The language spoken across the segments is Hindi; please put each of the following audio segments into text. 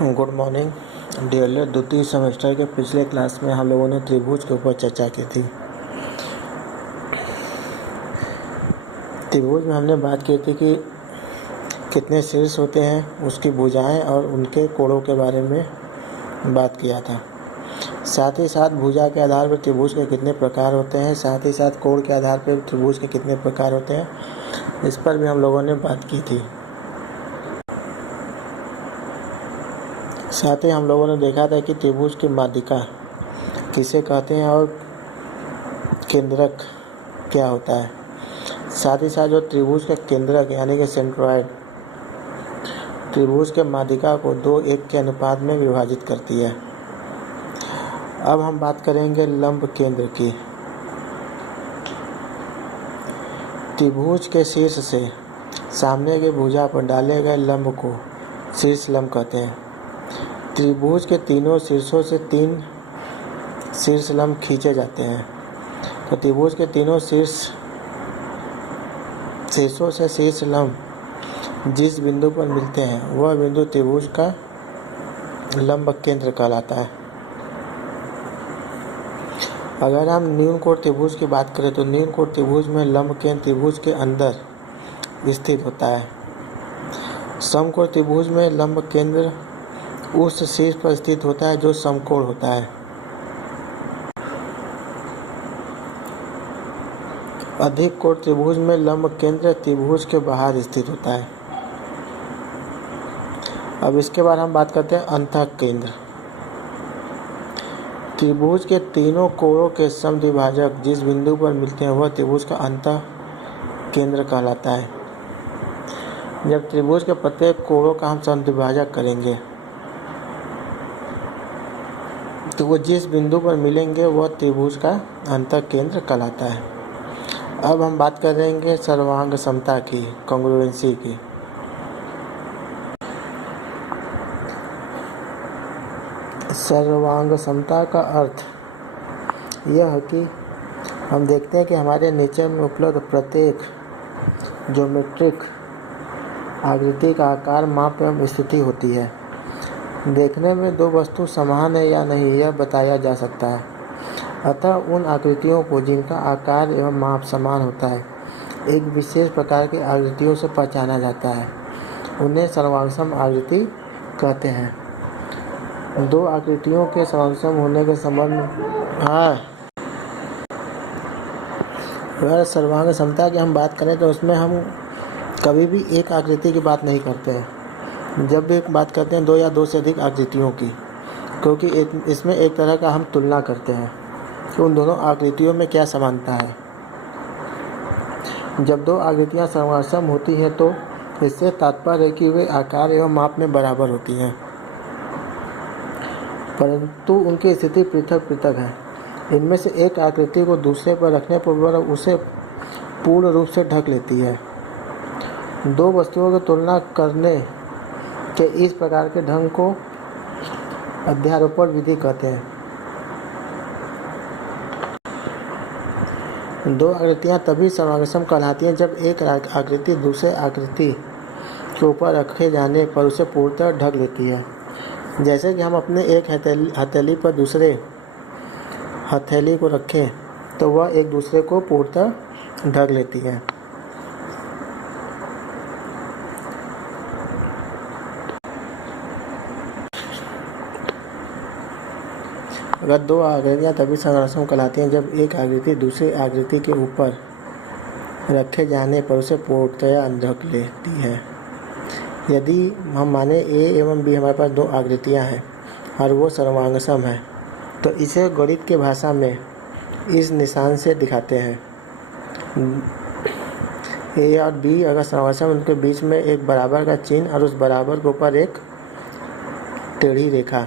Good morning dear. द्वितीय सेमेस्टर के पिछले क्लास में हम लोगों ने त्रिभुज के ऊपर चर्चा की थी। त्रिभुज में हमने बात की थी कि कितने शीर्ष होते हैं, उसकी भुजाएं और उनके कोणों के बारे में बात किया था। साथ ही साथ भुजा के आधार पर त्रिभुज के कितने प्रकार होते हैं, साथ ही साथ कोण के आधार पर त्रिभुज के कितने प्रकार होते हैं, इस पर भी हम लोगों ने बात की थी। साथ ही हम लोगों ने देखा था कि त्रिभुज की माध्यिका किसे कहते हैं और केंद्रक क्या होता है। साथ ही साथ जो त्रिभुज का केंद्रक यानी कि सेंट्रॉइड त्रिभुज के माध्यिका को 2:1 के अनुपात में विभाजित करती है। अब हम बात करेंगे लंब केंद्र की। त्रिभुज के शीर्ष से सामने की भुजा पर डाले गए लंब को शीर्ष लंब कहते हैं। त्रिभुज के तीनों शीर्षों से 3 शीर्ष लंब खींचे जाते हैं। तो त्रिभुज के तीनों शीर्षों से शीर्ष लंब जिस बिंदु पर मिलते हैं वह बिंदु त्रिभुज का लंब केंद्र कहलाता है। अगर हम न्यून कोण त्रिभुज की बात करें तो न्यून कोण त्रिभुज में लंब केंद्र त्रिभुज के अंदर स्थित होता है। समकोण त्रिभुज में लंब केंद्र उस शीर्ष पर स्थित होता है जो समकोण होता है। अधिक कोण त्रिभुज में लंब केंद्र त्रिभुज के बाहर स्थित होता है। अब इसके बाद हम बात करते हैं अंतः केंद्र। त्रिभुज के तीनों कोणों के समद्विभाजक जिस बिंदु पर मिलते हैं वह त्रिभुज का अंतः केंद्र कहलाता है। जब त्रिभुज के प्रत्येक कोणों का हम समद्विभाजक करेंगे तो वो जिस बिंदु पर मिलेंगे वह त्रिभुज का अंतः केंद्र कहलाता है। अब हम बात करेंगे सर्वांग समता की, कॉन्ग्रुएंसी की। सर्वांग समता का अर्थ यह है कि हम देखते हैं कि हमारे नेचर में उपलब्ध प्रत्येक ज्योमेट्रिक आकृति का आकार, माप एवं स्थिति होती है। देखने में दो वस्तु समान है या नहीं यह बताया जा सकता है। अतः उन आकृतियों को जिनका आकार एवं माप समान होता है एक विशेष प्रकार की आकृतियों से पहचाना जाता है। उन्हें सर्वांगसम आकृति कहते हैं। दो आकृतियों के सर्वांगसम होने के संबंध अगर सर्वांग समता की हम बात करें तो उसमें हम कभी भी एक आकृति की बात नहीं करते हैं। जब भी बात करते हैं 2 या 2 से अधिक आकृतियों की, क्योंकि इसमें एक तरह का हम तुलना करते हैं कि उन दोनों आकृतियों में क्या समानता है। जब 2 आकृतियां सर्वांगसम होती हैं तो इससे तात्पर्य है कि वे आकार एवं माप में बराबर होती हैं, परंतु उनकी स्थिति पृथक पृथक है। इनमें से एक आकृति को दूसरे पर रखने पर वह उसे पूर्ण रूप से ढक लेती है। 2 वस्तुओं की तुलना करने के इस प्रकार के ढंग को अध्यारोपण विधि कहते हैं। 2 आकृतियां तभी सर्वांगसम कहलाती हैं जब एक आकृति दूसरे आकृति के ऊपर रखे जाने पर उसे पूर्णतः ढक लेती है। जैसे कि हम अपने एक हथेली पर दूसरे हथेली को रखें तो वह एक दूसरे को पूर्णतः ढक लेती है। अगर 2 आकृतियाँ तभी सर्वांगसम कहलाती हैं जब एक आकृति दूसरी आकृति के ऊपर रखे जाने पर उसे पूर्णतया ढक लेती है। यदि हम माने A एवं B हमारे पास 2 आकृतियाँ हैं और वो सर्वांगसम है तो इसे गणित की भाषा में इस निशान से दिखाते हैं। A और B अगर सर्वांगसम उनके बीच में एक बराबर का चिन्ह और उस बराबर के ऊपर एक टेढ़ी रेखा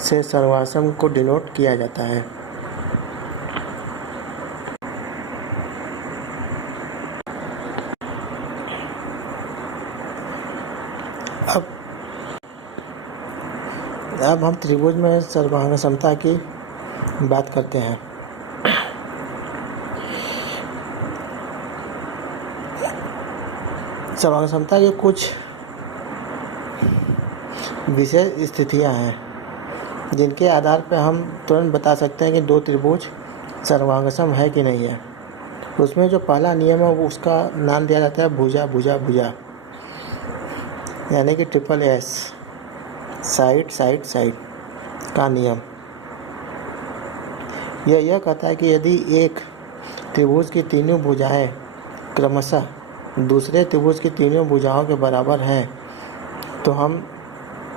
से सर्वांगसम को डिनोट किया जाता है। अब हम त्रिभुज में सर्वांग समता की बात करते हैं। सर्वांग समता के कुछ विशेष स्थितियां हैं जिनके आधार पर हम तुरंत बता सकते हैं कि दो त्रिभुज सर्वांगसम है कि नहीं है। उसमें जो पहला नियम है उसका नाम दिया जाता है भुजा भुजा भुजा, यानी कि triple S, side side side का नियम। यह कहता है कि यदि एक त्रिभुज की तीनों भुजाएं क्रमशः दूसरे त्रिभुज की तीनों भुजाओं के बराबर हैं तो हम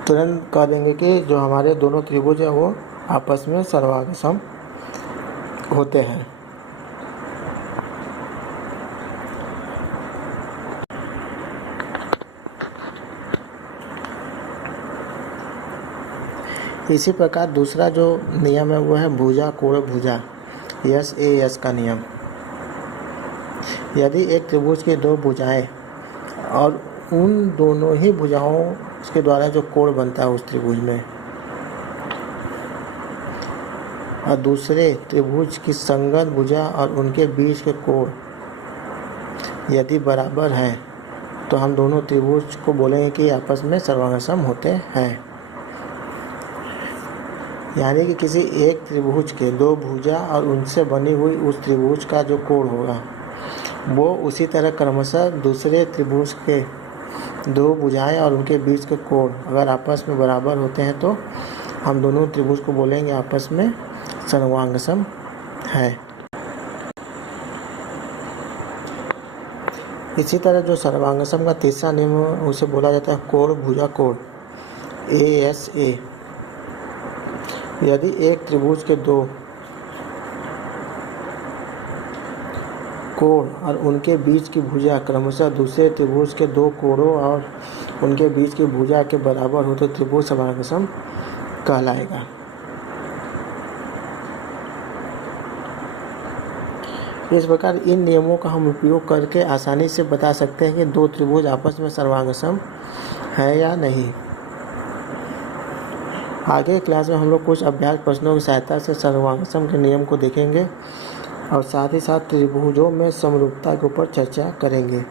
तुरंत कह देंगे कि जो हमारे दोनों त्रिभुज हैं वो आपस में सर्वांगसम होते हैं। इसी प्रकार दूसरा जो नियम है वो है भुजा कोण भुजा, यस ए यस का नियम। यदि एक त्रिभुज की दो भुजाएं और उन दोनों ही भुजाओं के द्वारा जो कोण बनता है उस त्रिभुज में, और दूसरे त्रिभुज की संगत भुजा और उनके बीच के कोण यदि बराबर हैं तो हम दोनों त्रिभुज को बोलेंगे कि आपस में सर्वांगसम होते हैं। यानी कि किसी एक त्रिभुज के दो भुजा और उनसे बनी हुई उस त्रिभुज का जो कोण होगा वो उसी तरह क्रमशः दूसरे त्रिभुज के दो भुजाएं और उनके बीच के कोण अगर आपस में बराबर होते हैं तो हम दोनों त्रिभुज को बोलेंगे आपस में सर्वांगसम है। इसी तरह जो सर्वांगसम का तीसरा नियम है उसे बोला जाता है कोण भुजा कोण, ए एस ए। यदि एक त्रिभुज के दो कोण और उनके बीच की भुजा क्रमशः दूसरे त्रिभुज के दो कोणों और उनके बीच की भुजा के बराबर हो तो त्रिभुज सर्वांगसम कहलाएगा। इस प्रकार इन नियमों का हम उपयोग करके आसानी से बता सकते हैं कि दो त्रिभुज आपस में सर्वांगसम है या नहीं। आगे क्लास में हम लोग कुछ अभ्यास प्रश्नों की सहायता से सर्वांगसम के नियम को देखेंगे और साथ ही साथ त्रिभुजों में समरूपता के ऊपर चर्चा करेंगे।